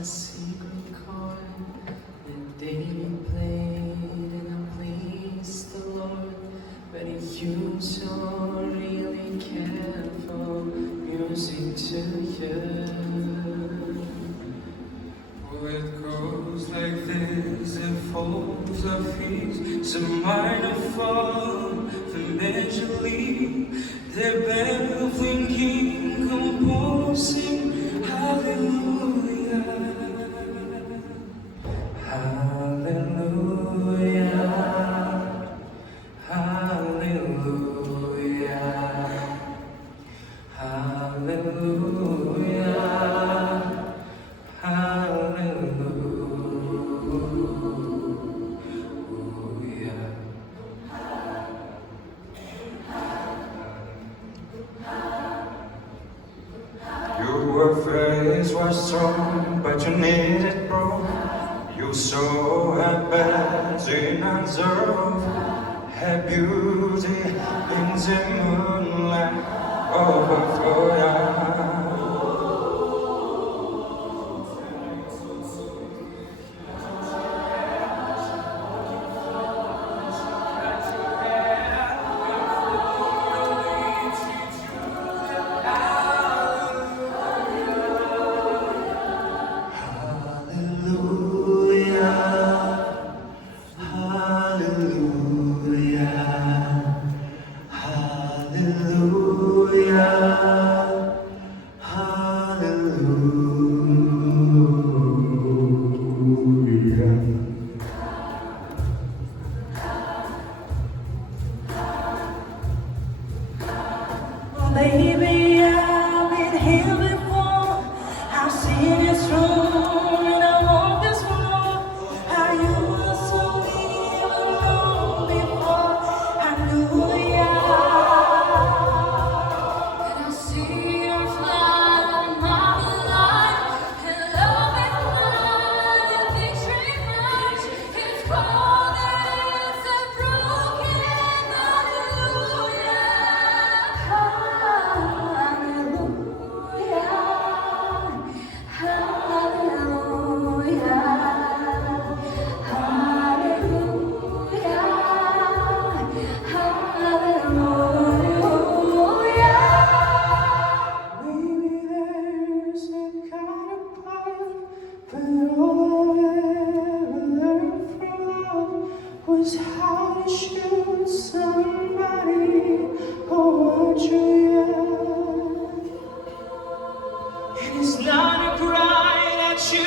a secret chord that David played and I pleased the Lord. But if you don't really care for music to hear, oh, it goes like this, it falls off ease, the minor fall, the major lead, the bell thinking, composing, hallelujah, hallelujah, hallelujah, hallelujah, hallelujah. Your face was strong, but you needed broke. You saw her beds in unserved, her beauty in the moonlight overflow. Baby, I've been here before. I've seen it through, and I want this more. How you were so even long before I knew ya. And I see you fly on my life, and love it blind, and victory much. It's cold and it's a broken hallelujah. Was how to shoot somebody over you. And it's not a cry that you